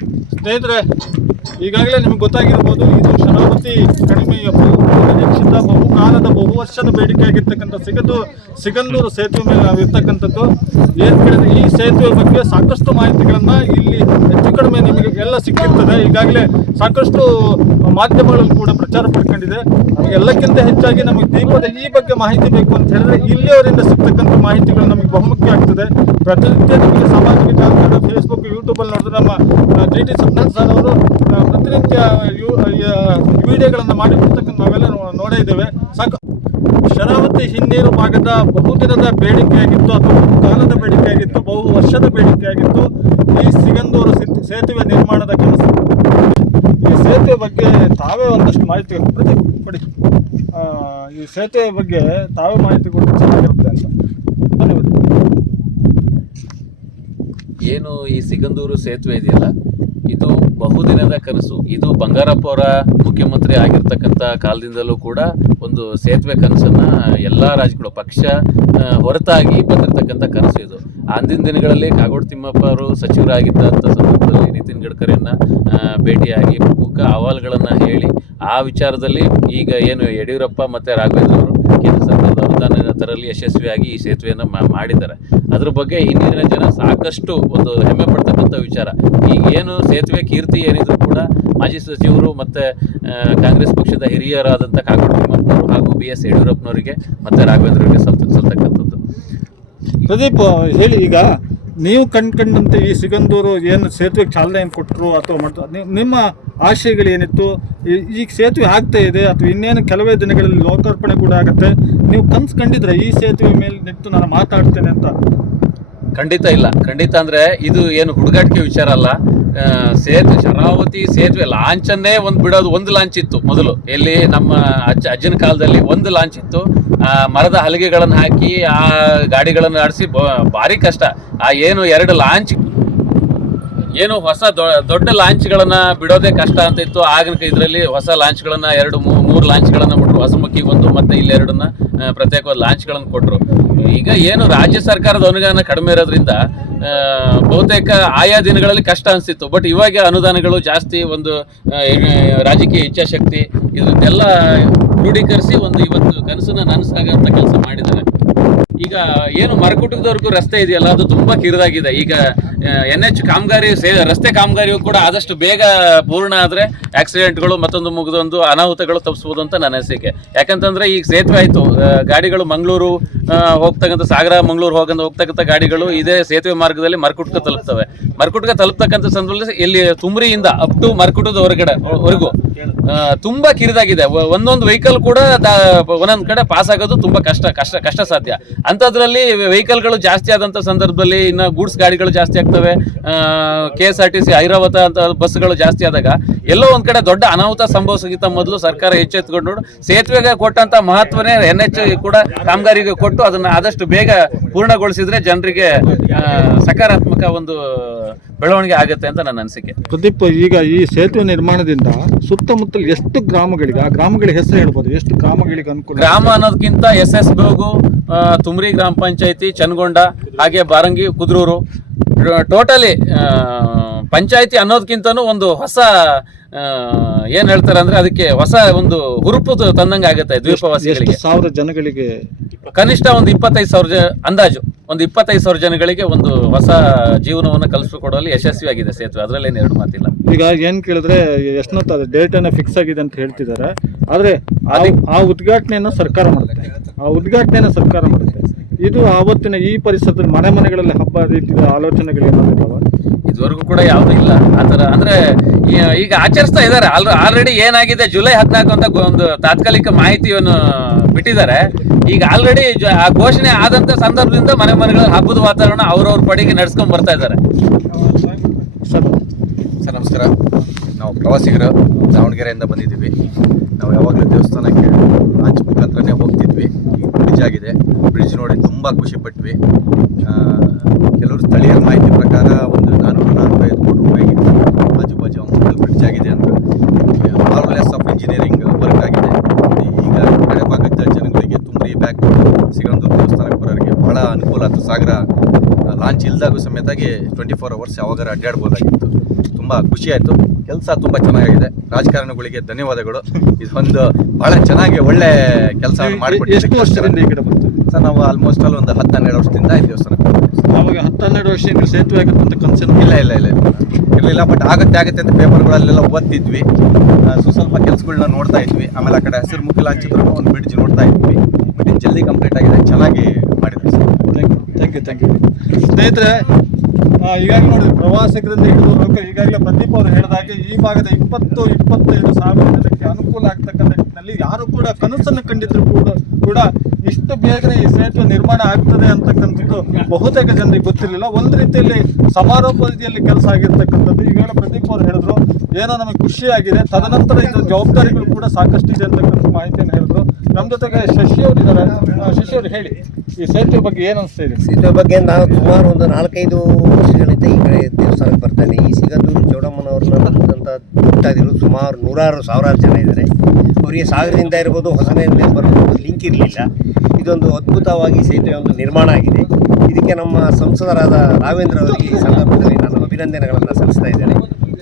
ಸ್ನೇಹಿತರೆ, ಈಗಾಗಲೇ ನಿಮ್ಗೆ ಗೊತ್ತಾಗಿರ್ಬೋದು, ಇದು ಶರಾವತಿ ಕಡಿಮೆಯ ಬಹು ನಿರೀಕ್ಷಿತ ಬಹುಕಾಲದ ಬಹು ವರ್ಷದ ಬೇಡಿಕೆ ಆಗಿರ್ತಕ್ಕಂಥ ಸಿಗದು, ಸಿಗಂದೂರು ಸೇತುವೆ ಮೇಲೆ ಇರ್ತಕ್ಕಂಥದ್ದು ಏನು ಕೇಳಿದ್ರೆ, ಈ ಸೇತುವೆ ಬಗ್ಗೆ ಸಾಕಷ್ಟು ಮಾಹಿತಿಗಳನ್ನ ಇಲ್ಲಿ ಹೆಚ್ಚು ಕಡಿಮೆ ನಿಮಗೆ ಎಲ್ಲ ಸಿಕ್ಕಿರ್ತದೆ. ಈಗಾಗಲೇ ಸಾಕಷ್ಟು ಮಾಧ್ಯಮಗಳಲ್ಲಿ ಕೂಡ ಪ್ರಚಾರ ಪಡ್ಕೊಂಡಿದೆ ಎಲ್ಲಕ್ಕಿಂತ ಹೆಚ್ಚಾಗಿ ನಮಗೆ ದೀಪದ ಈ ಬಗ್ಗೆ ಮಾಹಿತಿ ಬೇಕು ಅಂತ ಹೇಳಿದ್ರೆ, ಇಲ್ಲಿಯವರಿಂದ ಸಿಗ್ತಕ್ಕಂಥ ಮಾಹಿತಿಗಳು ನಮಗೆ ಬಹುಮುಖ್ಯ ಆಗ್ತದೆ. ಪ್ರತಿನಿತ್ಯ ನಮಗೆ ಸಾಮಾಜಿಕ ಜಾಲತಾಣ ಫೇಸ್ಬುಕ್ ಯೂಟ್ಯೂಬಲ್ಲಿ ನೋಡಿದ್ರೆ ನಮ್ಮ ಜಿ ಟಿ ಸತ್ಯನಾಥ್ ಸರ್ ಅವರು ಪ್ರತಿನಿತ್ಯ ವಿಡಿಯೋಗಳನ್ನು ಮಾಡಿರ್ತಕ್ಕಂಥ ನಾವೆಲ್ಲ ನೋಡೇ ಇದ್ದೇವೆ. ಸಾಕು. ಶರಾವತಿ ಹಿನ್ನೀರು ಭಾಗದ ಬಹುದಿನದ ಬೇಡಿಕೆಯಾಗಿತ್ತು ಅಥವಾ ಬಹುಕಾಲದ ಬೇಡಿಕೆಯಾಗಿತ್ತು, ಬಹು ವರ್ಷದ ಬೇಡಿಕೆಯಾಗಿತ್ತು. ಈ ಸಿಗಂದೂರು ಸೇತುವೆ ನಿರ್ಮಾಣದ ಕೆಲಸ. ಈ ಸೇತುವೆ ಬಗ್ಗೆ ತಾವೇ ಒಂದಷ್ಟು ಮಾಹಿತಿ ಪ್ರತಿ ಪಡಿ ಈ ಸೇತುವೆ ಬಗ್ಗೆ ತಾವೇ ಮಾಹಿತಿ ಕೊಟ್ಟು ಚೆನ್ನಾಗಿರುತ್ತೆ ಅಂತ. ಏನು ಈ ಸಿಗಂದೂರು ಸೇತುವೆ ಇದೆಯಲ್ಲ? ಇದು ಬಹುದಿನದ ಕನಸು. ಇದು ಬಂಗಾರಪ್ಪ ಅವರ ಮುಖ್ಯಮಂತ್ರಿ ಆಗಿರ್ತಕ್ಕಂಥ ಕಾಲದಿಂದಲೂ ಕೂಡ ಒಂದು ಸೇತುವೆ ಕನಸನ್ನು ಎಲ್ಲಾ ರಾಜ್ಯಗಳು, ಪಕ್ಷ ಹೊರತಾಗಿ ಬಂದಿರತಕ್ಕಂಥ ಕನಸು ಇದು. ಅಂದಿನ ದಿನಗಳಲ್ಲಿ ಕಾಗೋಡು ತಿಮ್ಮಪ್ಪ ಅವರು ಸಚಿವರಾಗಿದ್ದಂಥ ಸಂದರ್ಭದಲ್ಲಿ ನಿತಿನ್ ಗಡ್ಕರಿಯನ್ನು ಭೇಟಿಯಾಗಿ ಪ್ರಮುಖ ಅಹವಾಲುಗಳನ್ನ ಹೇಳಿ, ಆ ವಿಚಾರದಲ್ಲಿ ಈಗ ಏನು ಯಡಿಯೂರಪ್ಪ ಮತ್ತೆ ರಾಘವೇಂದ್ರ ಅವರು ಅನುದಾನ ತರಲಿ ಯಶಸ್ವಿಯಾಗಿ ಈ ಸೇತುವೆಯನ್ನು ಮಾಡಿದ್ದಾರೆ. ಅದ್ರ ಬಗ್ಗೆ ಇಂದಿನ ಜನ ಸಾಕಷ್ಟು ಒಂದು ಹೆಮ್ಮೆ ಪಡ್ತಕ್ಕಂಥ ವಿಚಾರ. ಈಗ ಏನು ಸೇತುವೆ ಕೀರ್ತಿ ಏನಿದ್ರು ಕೂಡ ಮಾಜಿ ಸಚಿವರು ಮತ್ತೆ ಕಾಂಗ್ರೆಸ್ ಪಕ್ಷದ ಹಿರಿಯರಾದಂಥ ಕಾಗೋಡು ತಿಮ್ಮಪ್ಪನವರು ಹಾಗೂ ಬಿ ಎಸ್ ಯಡಿಯೂರಪ್ಪನವರಿಗೆ ಮತ್ತೆ ರಾಘವೇಂದ್ರ ಸಲ್ತ, ಸಲ್ತಕ್ಕಂಥದ್ದು. ಪ್ರದೀಪ್ ಹೇಳಿ ಈಗ ನೀವು ಕಂಡ್ಕಂಡಂತೆ ಈ ಸಿಗಂದೂರು ಏನು ಸೇತುವೆಗೆ ಚಾಲನೆ ಏನು ಕೊಟ್ಟರು ಅಥವಾ ಮಾಡ್ತಾರೆ ನೀವು ನಿಮ್ಮ ಆಶಯಗಳು ಏನಿತ್ತು? ಈ- ಸೇತುವೆ ಆಗ್ತಾ ಇದೆ ಅಥವಾ ಇನ್ನೇನು ಕೆಲವೇ ದಿನಗಳಲ್ಲಿ ಲೋಕಾರ್ಪಣೆ ಕೂಡ ಆಗುತ್ತೆ. ನೀವು ಕನ್ಸು ಕಂಡಿದ್ರೆ ಈ ಸೇತುವೆ ಮೇಲೆ ನಿಂತು ನಾನು ಮಾತಾಡ್ತೇನೆ ಅಂತ? ಖಂಡಿತ ಇಲ್ಲ. ಖಂಡಿತ ಅಂದರೆ ಇದು ಏನು ಹುಡುಗಾಟಿಕೆ ವಿಚಾರ ಅಲ್ಲ. ಸೇತುವೆ ಶರಾವತಿ ಸೇತುವೆ ಲಾಂಚನ್ನೇ ಒಂದು ಬಿಡೋದು ಒಂದು ಲಾಂಚ್ ಇತ್ತು ಮೊದಲು. ಎಲ್ಲಿ ನಮ್ಮ ಅಜ್ಜ ಅಜ್ಜನ ಕಾಲದಲ್ಲಿ ಒಂದು ಲಾಂಚ್ ಇತ್ತು. ಆ, ಮರದ ಹಲಗೆಗಳನ್ನು ಹಾಕಿ ಆ ಗಾಡಿಗಳನ್ನು ಆಡಿಸಿ ಭಾರಿ ಕಷ್ಟ. ಆ ಏನು ಎರಡು ಲಾಂಚ್ ಏನು ಹೊಸ ದೊಡ್ಡ ಲಾಂಚ್ಗಳನ್ನು ಬಿಡೋದೇ ಕಷ್ಟ ಅಂತ ಇತ್ತು. ಆಗಿನ ಇದರಲ್ಲಿ ಹೊಸ ಲಾಂಚ್ಗಳನ್ನು ಎರಡು ಮೂರು ಲಾಂಚ್ಗಳನ್ನು ಬಿಟ್ಟರು ಹೊಸಮುಖಿಗೆ ಒಂದು ಮತ್ತೆ ಇಲ್ಲೆರಡನ್ನ ಪ್ರತ್ಯೇಕವಾದ ಲಾಂಚ್ಗಳನ್ನು ಕೊಟ್ಟರು ಈಗ ಏನು ರಾಜ್ಯ ಸರ್ಕಾರದ ಅನುದಾನ ಕಡಿಮೆ ಇರೋದ್ರಿಂದ ಬಹುತೇಕ ಆಯಾ ದಿನಗಳಲ್ಲಿ ಕಷ್ಟ ಅನಿಸ್ತಿತ್ತು ಬಟ್ ಇವಾಗ ಅನುದಾನಗಳು ಜಾಸ್ತಿ ಒಂದು ರಾಜಕೀಯ ಇಚ್ಛಾಶಕ್ತಿ ಇದನ್ನೆಲ್ಲ ಕ್ರೋಢೀಕರಿಸಿ ಒಂದು ಇವತ್ತು ಕನಸನ್ನ ನನಸಾಗಂತ ಕೆಲಸ ಮಾಡಿದ್ದಾರೆ. ಈಗ ಏನು ಮರಕುಟುಕದವರೆಗೂ ರಸ್ತೆ ಇದೆಯಲ್ಲ, ಅದು ತುಂಬಾ ಕಿರಿದಾಗಿದೆ. ಈಗ ಎನ್ ಎಚ್ ಕಾಮಗಾರಿ ರಸ್ತೆ ಕಾಮಗಾರಿಯು ಕೂಡ ಆದಷ್ಟು ಬೇಗ ಪೂರ್ಣ ಆದ್ರೆ ಆಕ್ಸಿಡೆಂಟ್ಗಳು ಮತ್ತೊಂದು ಮುಗಿದೊಂದು ಅನಾಹುತಗಳು ತಪ್ಪಿಸ್ಬೋದು ಅಂತ ನನ್ನ ಅನಿಸಿಕೆ. ಯಾಕಂತಂದ್ರೆ ಈಗ ಸೇತುವೆ ಆಯ್ತು. ಗಾಡಿಗಳು ಮಂಗಳೂರು ಹೋಗ್ತಕ್ಕಂಥ ಸಾಗರ, ಮಂಗಳೂರು ಹೋಗಂತ ಹೋಗ್ತಕ್ಕಂಥ ಗಾಡಿಗಳು ಇದೇ ಸೇತುವೆ ಮಾರ್ಗದಲ್ಲಿ ಮರಕುಟ್ಕ ತಲುಪ್ತವೆ. ಮರಕುಟ್ಕ ತಲುಪ್ತಕ್ಕಂಥ ಸಂದರ್ಭದಲ್ಲಿ ಇಲ್ಲಿ ತುಮ್ರಿಯಿಂದ ಅಪ್ ಟು ಮರಕುಟದ ಹೊರಗಡೆ ವರೆಗೂ ತುಂಬಾ ಕಿರಿದಾಗಿದೆ. ಒಂದೊಂದು ವೆಹಿಕಲ್ ಕೂಡ ಒಂದೊಂದು ಕಡೆ ಪಾಸ್ ಆಗೋದು ತುಂಬಾ ಕಷ್ಟ ಕಷ್ಟ ಕಷ್ಟ ಸಾಧ್ಯ. ಅಂಥದ್ರಲ್ಲಿ ವೆಹಿಕಲ್ಗಳು ಜಾಸ್ತಿ ಆದಂತ ಸಂದರ್ಭದಲ್ಲಿ ಇನ್ನ ಗೂಡ್ಸ್ ಗಾಡಿಗಳು ಜಾಸ್ತಿ ಆಗ್ತವೆ. K S R T C Airavata ಅಂತ ಬಸ್ಗಳು ಜಾಸ್ತಿ ಆದಾಗ ಎಲ್ಲೋ ಒಂದ್ ಕಡೆ ದೊಡ್ಡ ಅನಾಹುತ ಸಂಭವಿಸೋಕ್ಕಿಂತ ಮೊದಲು ಸರ್ಕಾರ ಎಚ್ಚೆತ್ಕೊಂಡು ಸೇತುವೆಗೆ ಕೊಟ್ಟಂತ ಮಹತ್ವನೇ ಎನ್ ಎಚ್ ಕೂಡ ಕಾಮಗಾರಿಗೆ ಕೊಟ್ಟು ಅದನ್ನ ಆದಷ್ಟು ಬೇಗ ಪೂರ್ಣಗೊಳಿಸಿದ್ರೆ ಜನರಿಗೆ ಸಕಾರಾತ್ಮಕ ಒಂದು ಬೆಳವಣಿಗೆ ಆಗುತ್ತೆ ಅಂತ ನನ್ನ ಅನಿಸಿಕೆ. ಪ್ರದೀಪ್ ಈಗ ಈ ಸೇತುವೆ ನಿರ್ಮಾಣದಿಂದ ಸುತ್ತಮುತ್ತಲು ಎಷ್ಟು ಗ್ರಾಮಗಳಿಗೆ ಆ ಗ್ರಾಮಗಳ ಹೆಸರು ಹೇಳ್ಬೋದು. ಎಷ್ಟು ಗ್ರಾಮಗಳಿಗೆ ಅನುಕೂಲ ಗ್ರಾಮ ಅನ್ನೋದಕ್ಕಿಂತ ಎಸ್ ಎಸ್ ಬೋಗು ತುಮ್ರಿ ಗ್ರಾಮ ಪಂಚಾಯತಿ ಚನ್ನಗೊಂಡ ಹಾಗೆ ಬಾರಂಗಿ ಕುದ್ರೂರು. ಟೋಟಲಿ ಪಂಚಾಯತಿ ಅನ್ನೋದಕ್ಕಿಂತನೂ ಒಂದು ಹೊಸ ಏನ್ ಹೇಳ್ತಾರೆ ಅಂದ್ರೆ ಅದಕ್ಕೆ ಹೊಸ ಒಂದು ಹುರುಪು ತಂದಂಗೆ ಆಗುತ್ತೆ ದ್ವೀಪವಾಸಿಗಳಿಗೆ. ಸಾವಿರ ಜನಗಳಿಗೆ ಕನಿಷ್ಠ ಒಂದು ಇಪ್ಪತ್ತೈದು ಸಾವಿರ ಜ ಅಂದಾಜು ಒಂದು ಇಪ್ಪತ್ತೈದು ಸಾವಿರ ಜನಗಳಿಗೆ ಒಂದು ಹೊಸ ಜೀವನವನ್ನು ಕಲಿಸಿಕೊಡುವಲ್ಲಿ ಯಶಸ್ವಿಯಾಗಿದೆ ಸೇತುವೆ. ಅದರಲ್ಲೇನು ಎರಡು ಮಾತಿಲ್ಲ. ಈಗ ಏನ್ ಕೇಳಿದ್ರೆ ಎಷ್ಟೊತ್ತ ಡೇಟ್ ಅನ್ನ ಫಿಕ್ಸ್ ಆಗಿದೆ ಅಂತ ಹೇಳ್ತಿದ್ದಾರೆ. ಆದ್ರೆ ಆ- ಆ ಉದ್ಘಾಟನೆಯನ್ನ ಸರ್ಕಾರ ಮಾಡುತ್ತೆ. ಆ ಉದ್ಘಾಟನೆಯನ್ನು ಸರ್ಕಾರ ಮಾಡುತ್ತೆ. ಇದು ಆವತ್ತಿನ ಈ ಪರಿಸರದಲ್ಲಿ ಮನೆ ಮನೆಗಳಲ್ಲಿ ಹಬ್ಬ ರೀತಿಯ ಆಲೋಚನೆಗಳು ಇದುವರೆಗೂ ಕೂಡ ಯಾವ್ದು ಇಲ್ಲ. ಆತರ ಅಂದ್ರೆ ಈಗ ಆಚರಿಸ್ತಾ ಇದ್ದಾರೆ. ಆಲ್ರೆಡಿ ಏನಾಗಿದೆ? ಜುಲೈ ಹದಿನಾಲ್ಕು ಅಂತ ಒಂದು ತಾತ್ಕಾಲಿಕ ಮಾಹಿತಿಯನ್ನು ಬಿಟ್ಟಿದ್ದಾರೆ. ಈಗ ಆಲ್ರೆಡಿ ಆ ಘೋಷಣೆ ಆದಂತ ಸಂದರ್ಭದಿಂದ ಮನೆ ಮನೆಗಳಲ್ಲಿ ಹಬ್ಬದ ವಾತಾವರಣ ಅವ್ರವ್ರ ಪಡೆಗೆ ನಡ್ಸ್ಕೊಂಡ್ ಬರ್ತಾ ಇದ್ದಾರೆ. ಸರ್. ಸರ್ ನಮಸ್ಕಾರ. ನಾವು ಪ್ರವಾಸಿಗರು ದಾವಣಗೆರೆಯಿಂದ ಬಂದಿದ್ದೀವಿ. ನಾವು ಯಾವಾಗಲೂ ದೇವಸ್ಥಾನಕ್ಕೆ ಆಚೆ ಮುಖಾಂತರನೇ ಹೋಗ್ತಿದ್ವಿ. ಈಗ ಬ್ರಿಡ್ಜ್ ಆಗಿದೆ. ಬ್ರಿಡ್ಜ್ ನೋಡಿ ತುಂಬ ಖುಷಿ ಪಟ್ವಿ. ಕೆಲವರು ಸ್ಥಳೀಯರ ಮಾಹಿತಿ ಪ್ರಕಾರ ಒಂದು ನಾನ್ನೂರು ನಾನ್ನೂರೈದು ಕೋಟಿ ರೂಪಾಯಿ ಆಜು ಬಾಜು ಒಂದು ಬ್ರಿಡ್ಜ್ ಆಗಿದೆ ಅಂತ. ಮಾರ್ವಲೆಸ್ ಆಫ್ ಇಂಜಿನಿಯರಿಂಗ್ ವರ್ಕ್ ಆಗಿದೆ. ಈಗ ಕಡೆ ಭಾಗದ ಜನಗಳಿಗೆ ತುಂಬಿ ಬ್ಯಾಕ್ ಸಿಗಂದೂರು ದೇವಸ್ಥಾನಕ್ಕೆ ಬರೋರಿಗೆ ಬಹಳ ಅನುಕೂಲ ಆಯಿತು. ಸಾಗರ ಲಾಂಚ್ ಇಲ್ದಾಗೂ ಸಮೇತಾಗಿ ಟ್ವೆಂಟಿ ಫೋರ್ ಅವರ್ಸ್ ಯಾವಾಗಾರ ಅಡ್ಡಾಡ್ಬೋದಾಗಿತ್ತು. ತುಂಬ ಖುಷಿಯಾಯಿತು ಕೆಲಸ ತುಂಬ ಚೆನ್ನಾಗಿದೆ. ರಾಜಕಾರಣಿಗಳಿಗೆ ಧನ್ಯವಾದಗಳು. ಇದೊಂದು ಬಹಳ ಚೆನ್ನಾಗಿ ಒಳ್ಳೆ ಕೆಲಸ ಎಷ್ಟು ವರ್ಷದಿಂದ ಈ ಕಡೆ ಸರ್ ನಾವು ಆಲ್ಮೋಸ್ಟ್ ಅಲ್ಲಿ ಒಂದು ಹತ್ತು ಹನ್ನೆರಡು ವರ್ಷದಿಂದ ಈ ದೇವಸ್ಥಾನ ಅವಾಗ ಹತ್ತು ಹನ್ನೆರಡು ವರ್ಷದಿಂದ ಸೇತುವೆ ಆಗುತ್ತೆ ಅಂತ ಕನ್ಸನ್ ಇಲ್ಲ ಇಲ್ಲ ಇಲ್ಲ. ಇರಲಿಲ್ಲ ಬಟ್ ಆಗುತ್ತೆ ಆಗುತ್ತೆ ಅಂತ ಪೇಪರ್ಗಳಲ್ಲೆಲ್ಲ ಓದ್ತಿದ್ವಿ. ಸೊ ಸ್ವಲ್ಪ ಕೆಲಸಗಳನ್ನ ನೋಡ್ತಾ ಇದ್ವಿ. ಆಮೇಲೆ ಆ ಕಡೆ ಹಸಿರು ಮುಖ್ಯ ಹಂಚಿದ್ರು ಒಂದು ಬ್ರಿಡ್ಜ್ ನೋಡ್ತಾ ಇದ್ವಿ. ಬಟ್ ಇದು ಜಲ್ದಿ ಕಂಪ್ಲೀಟ್ ಆಗಿದೆ. ಚೆನ್ನಾಗಿ ಮಾಡಿದ್ರು sir. Thank you thank you ಸ್ನೇಹಿತರೆ ಈಗಾಗಲೇ ನೋಡಿದ್ರೆ ಪ್ರವಾಸಿಗರಿಂದ ಹಿಡಿದು ಲೋಕ ಈಗಾಗಲೇ ಪ್ರದೀಪ್ ಅವರು ಹೇಳಿದಾಗೆ ಈ ಭಾಗದ ಇಪ್ಪತ್ತು, ಇಪ್ಪತ್ತೈದು ಸಾವಿರ ಜನಕ್ಕೆ ಅನುಕೂಲ ಆಗ್ತಕ್ಕಂಥ ನಿಟ್ಟಿನಲ್ಲಿ ಯಾರು ಕೂಡ ಕನಸನ್ನು ಕಂಡಿದ್ರು ಕೂಡ ಕೂಡ ಇಷ್ಟು ಬೇಗನೆ ಈ ಸೇತುವೆ ನಿರ್ಮಾಣ ಆಗ್ತದೆ ಅಂತಕ್ಕಂಥದ್ದು ಬಹುತೇಕ ಜನರಿಗೆ ಗೊತ್ತಿರಲಿಲ್ಲ. ಒಂದು ರೀತಿಯಲ್ಲಿ ಸಮಾರೋಪ ರೀತಿಯಲ್ಲಿ ಕೆಲಸ ಆಗಿರ್ತಕ್ಕಂಥದ್ದು. ಈಗಾಗಲೇ ಪ್ರದೀಪ್ ಅವರು ಹೇಳಿದ್ರು, ಏನೋ ನಮಗೆ ಖುಷಿಯಾಗಿದೆ. ತದನಂತರ ಇದರ ಜವಾಬ್ದಾರಿಗಳು ಕೂಡ ಸಾಕಷ್ಟು ಇದೆ ಅಂತಕ್ಕಂಥ ಮಾಹಿತಿಯನ್ನು ನಮ್ಮ ಜೊತೆಗೆ ಶಶಿ ಅವರು ಇದ್ದಾರೆ ಆ, ಶಶಿ ಅವರು ಹೇಳಿ. ಈ ಸೇತುವೆ ಬಗ್ಗೆ ಏನು ಅನಿಸ್ತಾ ಇದೆ? ಸೇತುವೆ ಬಗ್ಗೆ ನಾನು ಸುಮಾರು ಒಂದು ನಾಲ್ಕೈದು ವರ್ಷಗಳಿಂದ ಈ ಕಡೆ ದೇವಸ್ಥಾನಕ್ಕೆ ಬರ್ತಾನೆ ಈ ಸಿಗಂದೂರು ಚೌಡಮ್ಮನವ್ರನ್ನ ಬಂದಂಥ ಭಕ್ತಾದಿಗಳು ಸುಮಾರು ನೂರಾರು ಸಾವಿರಾರು ಜನ ಇದ್ದಾರೆ. ಅವರಿಗೆ ಸಾಗರದಿಂದ ಇರ್ಬೋದು ಹೊಸನೆಯಿಂದ ಬರ್ಬೋದು ಲಿಂಕ್ ಇರಲಿಲ್ಲ. ಇದೊಂದು ಅದ್ಭುತವಾಗಿ ಸೇತುವೆ ಒಂದು ನಿರ್ಮಾಣ ಆಗಿದೆ. ಇದಕ್ಕೆ ನಮ್ಮ ಸಂಸದರಾದ ರಾವೇಂದ್ರ ಅವರಿಗೆ ಈ ಸಂದರ್ಭದಲ್ಲಿ ನಾನು ಅಭಿನಂದನೆಗಳನ್ನು ಸಲ್ಲಿಸ್ತಾ ಇದ್ದೇನೆ.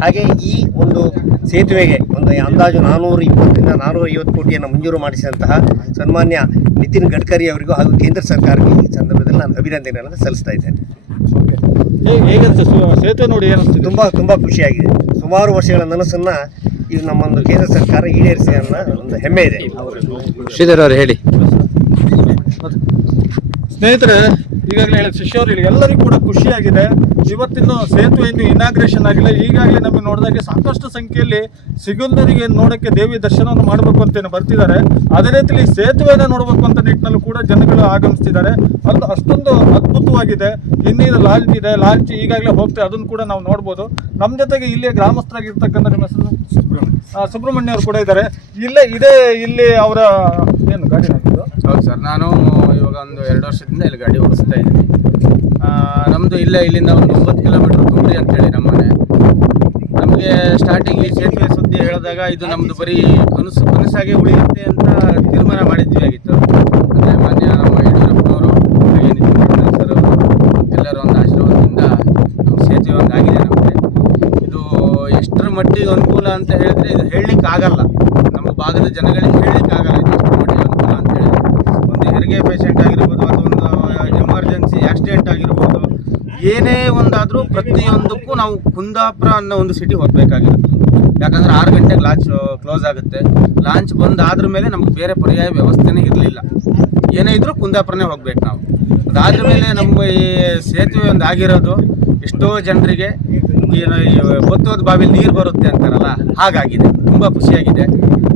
ಹಾಗೆ ಈ ಒಂದು ಸೇತುವೆಗೆ ಒಂದು ಅಂದಾಜು ನಾನ್ನೂರ ಇಪ್ಪತ್ತರಿಂದ ನಾನ್ನೂರ ಐವತ್ತು ಕೋಟಿಯನ್ನು ಮಂಜೂರು ಮಾಡಿಸಿದಂತಹ ಸನ್ಮಾನ್ಯ ನಿತಿನ್ ಗಡ್ಕರಿ ಅವರಿಗೂ ಹಾಗೂ ಕೇಂದ್ರ ಸರ್ಕಾರಕ್ಕೆ ಈ ಸಂದರ್ಭದಲ್ಲಿ ನಾನು ಅಭಿನಂದನೆಗಳನ್ನು ಸಲ್ಲಿಸ್ತಾ ಇದ್ದೇನೆ. ಸೇತುವೆ ನೋಡಿ ತುಂಬ ತುಂಬ ಖುಷಿಯಾಗಿದೆ. ಸುಮಾರು ವರ್ಷಗಳ ನನಸನ್ನು ಇದು ನಮ್ಮೊಂದು ಕೇಂದ್ರ ಸರ್ಕಾರ ಈಡೇರಿಸಿ ಅನ್ನೋ ಒಂದು ಹೆಮ್ಮೆ ಇದೆ. ಶ್ರೀಧರ್ ಅವರು ಹೇಳಿ. ಸ್ನೇಹಿತರೆ ಈಗಾಗಲೇ ಹೇಳಿದ ಶಿಷ್ಯವರು ಇಲ್ಲಿ ಎಲ್ಲರಿಗೂ ಕೂಡ ಖುಷಿಯಾಗಿದೆ. ಇವತ್ತಿನ ಸೇತುವೆ ಇನ್ನು ಇನಾಗ್ರೇಷನ್ ಆಗಿಲ್ಲ. ಈಗಾಗಲೇ ನಮಗೆ ನೋಡಿದಾಗ ಸಾಕಷ್ಟು ಸಂಖ್ಯೆಯಲ್ಲಿ ಸಿಗುಂದರಿಗೆ ನೋಡೋಕ್ಕೆ ದೇವಿ ದರ್ಶನವನ್ನು ಮಾಡಬೇಕು ಅಂತೇನು ಬರ್ತಿದ್ದಾರೆ. ಅದೇ ರೀತಿಯಲ್ಲಿ ಸೇತುವೆನ ನೋಡಬೇಕು ಅಂತ ನಿಟ್ಟಿನಲ್ಲೂ ಕೂಡ ಜನಗಳು ಆಗಮಿಸ್ತಿದ್ದಾರೆ. ಅದು ಅಷ್ಟೊಂದು ಅದ್ಭುತವಾಗಿದೆ. ಹಿಂದಿನ ಲಾಲ್ಜಿ ಇದೆ. ಲಾಲ್ಜಿ ಈಗಾಗಲೇ ಹೋಗ್ತೇವೆ ಅದನ್ನು ಕೂಡ ನಾವು ನೋಡ್ಬೋದು. ನಮ್ಮ ಜೊತೆಗೆ ಇಲ್ಲಿಯ ಗ್ರಾಮಸ್ಥರಾಗಿರ್ತಕ್ಕಂಥ ನಿಮ್ಮ ಹೆಸರು? ಆ, ಸುಬ್ರಹ್ಮಣ್ಯ ಅವರು ಕೂಡ ಇದ್ದಾರೆ. ಇಲ್ಲೇ ಇದೇ ಇಲ್ಲಿ ಅವರ ಏನು ಗಾಡಿ ಹಾಕಿದ್ದು ಹೌದು ಸರ್. ನಾನು ಇವಾಗ ಒಂದು ಎರಡು ವರ್ಷದಿಂದ ಇಲ್ಲಿ ಗಾಡಿ ಓಡಿಸ್ತಾ ಇದ್ದೀನಿ. ನಮ್ಮದು ಇಲ್ಲೇ ಇಲ್ಲಿಂದ ಒಂದು ಒಂಬತ್ತು ಕಿಲೋಮೀಟ್ರ್ ತುಮ್ರಿ ಅಂತೇಳಿ ನಮ್ಮ ಮನೆ. ನಮಗೆ ಸ್ಟಾರ್ಟಿಂಗ್ ಈ ಸೇತುವೆ ಸುದ್ದಿ ಹೇಳಿದಾಗ ಇದು ನಮ್ಮದು ಬರೀ ಕನಸು ಕನಸಾಗೆ ಉಳಿಯುತ್ತೆ ಅಂತ ತೀರ್ಮಾನ ಮಾಡಿದ್ವಿ ಆಗಿತ್ತು. ಅಂದರೆ ಮಾನ್ಯ ನಮ್ಮ ಯಡಿಯೂರಪ್ಪನವರು ಎಲ್ಲರ ಒಂದು ಆಶೀರ್ವಾದದಿಂದ ನಮ್ಮ ಸೇತುವೆ ಒಂದಾಗಿದೆ ನಮಗೆ ಇದು ಎಷ್ಟರ ಮಟ್ಟಿಗೆ ಅನುಕೂಲ ಅಂತ ಹೇಳಿದ್ರೆ ಇದು ಹೇಳಲಿಕ್ಕೆ ಆಗಲ್ಲ ನಮ್ಮ ಭಾಗದ ಜನಗಳಿಗೆ ಹೇಳಲಿಕ್ಕೆ ಆಗಲ್ಲ ಇದು ಎಷ್ಟರ ಮಟ್ಟಿಗೆ ಅನುಕೂಲ ಅಂತ ಹೇಳಿದ್ರೆ ಒಂದು ಪೇಷೆಂಟ್ ಆಗಿರ್ಬೋದು ಅಥವಾ ಒಂದು ಎಮರ್ಜೆನ್ಸಿ ಆಕ್ಸಿಡೆಂಟ್ ಆಗಿರ್ಬೋದು, ಏನೇ ಒಂದಾದರೂ ಪ್ರತಿಯೊಂದಕ್ಕೂ ನಾವು ಕುಂದಾಪುರ ಅನ್ನೋ ಒಂದು ಸಿಟಿ ಹೋಗಬೇಕಾಗಿರುತ್ತೆ. ಯಾಕಂದ್ರೆ ಆರು ಗಂಟೆಗೆ ಲಾಂಚ್ ಕ್ಲೋಸ್ ಆಗುತ್ತೆ. ಲಾಂಚ್ ಬಂದಾದ್ರ ಮೇಲೆ ನಮ್ಗೆ ಬೇರೆ ಪರ್ಯಾಯ ವ್ಯವಸ್ಥೆನೇ ಇರಲಿಲ್ಲ. ಏನೇ ಇದ್ರೂ ಕುಂದಾಪುರನೇ ಹೋಗ್ಬೇಕು ನಾವು. ಅದಾದ್ರ ಮೇಲೆ ನಮ್ಮ ಈ ಸೇತುವೆ ಒಂದು ಆಗಿರೋದು, ಎಷ್ಟೋ ಜನರಿಗೆ ಏನು ಬತ್ತೋದ ಬಾವಿಲಿ ನೀರು ಬರುತ್ತೆ ಅಂತಾರಲ್ಲ, ಹಾಗಾಗಿದೆ. ತುಂಬ ಖುಷಿಯಾಗಿದೆ.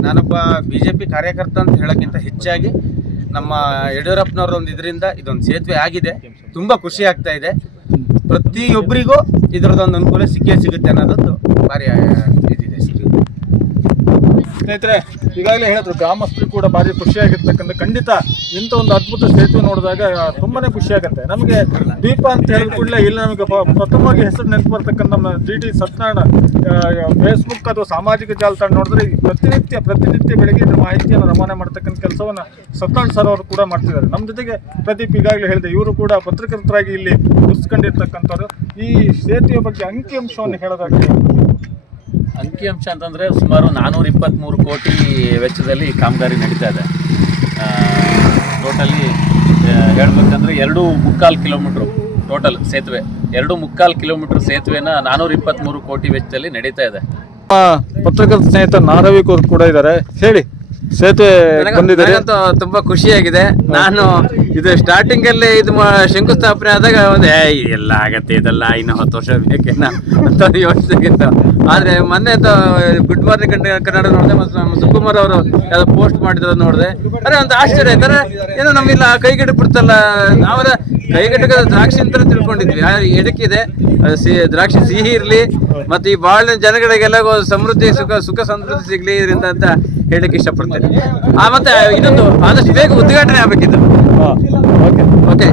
ನಾನೊಬ್ಬ ಬಿ ಜೆ ಪಿ ಕಾರ್ಯಕರ್ತ ಅಂತ ಹೇಳೋಕ್ಕಿಂತ ಹೆಚ್ಚಾಗಿ ನಮ್ಮ ಯಡಿಯೂರಪ್ಪನವ್ರ ಒಂದು ಇದರಿಂದ ಇದೊಂದು ಸೇತುವೆ ಆಗಿದೆ. ತುಂಬ ಖುಷಿ ಆಗ್ತಾ ಇದೆ. ಪ್ರತಿಯೊಬ್ಬರಿಗೂ ಇದರದೊಂದು ಅನುಕೂಲ ಸಿಕ್ಕೇ ಸಿಗುತ್ತೆ ಅನ್ನೋದೊಂದು ಭಾರಿ ಸ್ನೇಹಿತರೆ, ಈಗಾಗಲೇ ಹೇಳಿದ್ರು, ಗ್ರಾಮಸ್ಥರು ಕೂಡ ಭಾರಿ ಖುಷಿಯಾಗಿರ್ತಕ್ಕಂಥ ಖಂಡಿತ ಇಂಥ ಒಂದು ಅದ್ಭುತ ಸೇತುವೆ ನೋಡಿದಾಗ ತುಂಬಾನೇ ಖುಷಿಯಾಗುತ್ತೆ. ನಮಗೆ ದೀಪ ಅಂತ ಹೇಳಿದ ಕೂಡಲೇ ಇಲ್ಲಿ ನಮಗೆ ಪ್ರಥಮವಾಗಿ ಹೆಸರು ನೆನಪು ಬರ್ತಕ್ಕಂಥ ನಮ್ಮ ಡಿ ಟಿ ಸತ್ಯನಾರಾಯಣ ಫೇಸ್ಬುಕ್ ಅಥವಾ ಸಾಮಾಜಿಕ ಜಾಲತಾಣ ನೋಡಿದ್ರೆ ಪ್ರತಿನಿತ್ಯ ಪ್ರತಿನಿತ್ಯ ಬೆಳಗ್ಗೆ ಇದ್ರ ಮಾಹಿತಿಯನ್ನು ರವಾನೆ ಮಾಡ್ತಕ್ಕಂಥ ಕೆಲಸವನ್ನು ಸತ್ಯನಾರಾಯಣ ಸರ್ ಅವರು ಕೂಡ ಮಾಡ್ತಿದ್ದಾರೆ. ನಮ್ಮ ಜೊತೆಗೆ ಪ್ರದೀಪ್ ಈಗಾಗಲೇ ಹೇಳಿದೆ, ಇವರು ಕೂಡ ಪತ್ರಕರ್ತರಾಗಿ ಇಲ್ಲಿ ಗುರುತಿಸ್ಕೊಂಡಿರ್ತಕ್ಕಂಥವ್ರು ಈ ಸೇತುವೆ ಬಗ್ಗೆ ಅಂಕಿಅಂಶವನ್ನು ಹೇಳೋದಾಗಿ ಅಂಕಿಅಂಶ ಅಂತಂದರೆ ಸುಮಾರು ನಾನ್ನೂರ ಇಪ್ಪತ್ತ್ಮೂರು ಕೋಟಿ ವೆಚ್ಚದಲ್ಲಿ ಕಾಮಗಾರಿ ನಡೀತಾ ಇದೆ. ಟೋಟಲಿ ಹೇಳ್ಬೇಕಂದ್ರೆ ಎರಡು ಮುಕ್ಕಾಲು ಕಿಲೋಮೀಟ್ರು ಟೋಟಲ್ ಸೇತುವೆ. ಎರಡು ಮುಕ್ಕಾಲು ಕಿಲೋಮೀಟ್ರ್ ಸೇತುವೆನ ನಾನ್ನೂರ ಇಪ್ಪತ್ತ್ಮೂರು ಕೋಟಿ ವೆಚ್ಚದಲ್ಲಿ ನಡೀತಾ ಇದೆ. ಪತ್ರಕರ್ತ ಸ್ನೇಹಿತ ಅವರು ಕೂಡ ಇದ್ದಾರೆ. ಹೇಳಿ. ಸೇತುವೆ ಬಂದಿದ್ದಾರೆ? ನನಗಂತೂ ತುಂಬಾ ಖುಷಿಯಾಗಿದೆ. ನಾನು ಇದು ಸ್ಟಾರ್ಟಿಂಗ್ ಅಲ್ಲಿ ಇದು ಮಾ- ಶಂಕುಸ್ಥಾಪನೆ ಆದಾಗ ಒಂದು ಏ ಎಲ್ಲ ಆಗತ್ತೆ ಇದೆಲ್ಲ ಇನ್ನು ಹತ್ತು ವರ್ಷ ಬೇಕೇನ? ಅಂತ ಯೋಚಿಸಿತ್ತು ಆದ್ರೆ ಮೊನ್ನೆ ಗುಡ್ ಮಾರ್ನಿಂಗ್ ಕನ್ನಡ ನೋಡಿದೆ ಮತ್ತು ನಮ್ಮ ಸುಕುಮಾರ್ ಅವರು ಯಾವ್ದೋ ಪೋಸ್ಟ್ ಮಾಡಿದ್ರು ನೋಡಿದೆ. ಅರೆ ಒಂದು ಆಶ್ಚರ್ಯ ಆಯ್ತಾರೆ ಏನೋ ನಮ್ಮಿಲ್ಲ ಇಲ್ಲ ಬಿಡ್ತಲ್ಲ ಅವರ ಕೈಗೆಟಕ ದ್ರಾಕ್ಷಿ ಅಂತ ತಿಳ್ಕೊಂಡಿದ್ವಿ ಎಡಕ್ಕಿದೆ. ದ್ರಾಕ್ಷಿ ಸಿಹಿ ಇರ್ಲಿ ಮತ್ತೆ ಈ ಬಾಳಿನ ಜನಗಳಿಗೆಲ್ಲ ಸಮೃದ್ಧಿ ಸುಖ ಸುಖ ಸಮೃದ್ಧಿ ಸಿಗ್ಲಿ ಇದರಿಂದ ಅಂತ ಹೇಳಕ್ಕೆ ಇಷ್ಟಪಡ್ತೇನೆ. ಆ ಮತ್ತೆ ಇದೊಂದು ಆದಷ್ಟು ಬೇಗ ಉದ್ಘಾಟನೆ ಆಗ್ಬೇಕಿತ್ತು. ಓಕೆ